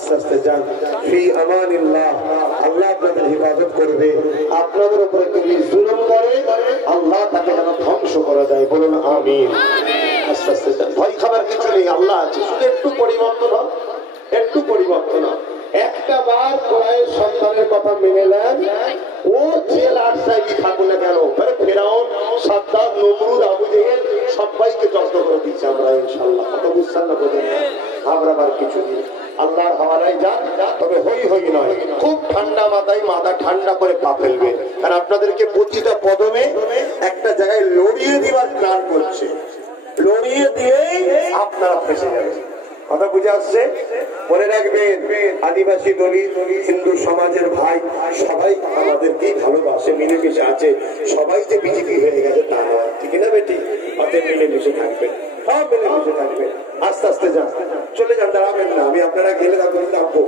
আস্তে আস্তে যান। ফি আমানিল্লাহ, আল্লাহ আপনাদের হিফাজত করবে। আপনাদের উপরে যদি জুলুম করে আল্লাহ তাকে যেন ধ্বংস করা যায়, বলুন আমিন। আস্তে আস্তে যান, ভয় খাবার কিছু নেই, আল্লাহ আছে। শুধু একটু পরিবর্তন হোক, একটু পরিবর্তন হোক। একটা বার কোরআনের সন্তানের কথা মেনে নেন, ও জেল আটসাই থাকুন না কেন, ফেরাউন, সাদ্দাত, নমরুদ, আবু জেহেল সবাইকে জব্দ করে দিচ্ছে আমরা ইনশাআল্লাহ। কত বুঝছেন না বোঝেন? আমরা আবার কিছু দিই আল্লাহর হাওয়ালায় যান, তবে হই হই নয়, খুব ঠান্ডা মাথায় মাথা ঠান্ডা করে পা ফেলবে। আর আপনাদেরকে প্রতিটা কদমে একটা জায়গায় লড়িয়ে দিবার প্ল্যান করছে, লড়িয়ে দিয়েই আপনারা ফেসে যাবেন। কথা বুঝে আসছে? মনে রাখবেন, আদিবাসী দলিত হিন্দু সমাজের ভাই সবাই আমাদেরকেই ভালোবাসে, মিলেমিশে আছে। সবাই যে বিজেপি হয়ে গেছে তা নয়, ঠিক না বেটি? অতএব মিলেমিশে থাকবেন, সব মিলেমিশে থাকবেন। আস্তে আস্তে যান, চলে যান, দাঁড়াবেন না। আমি আপনারা গেলে তারপরে থাকবো।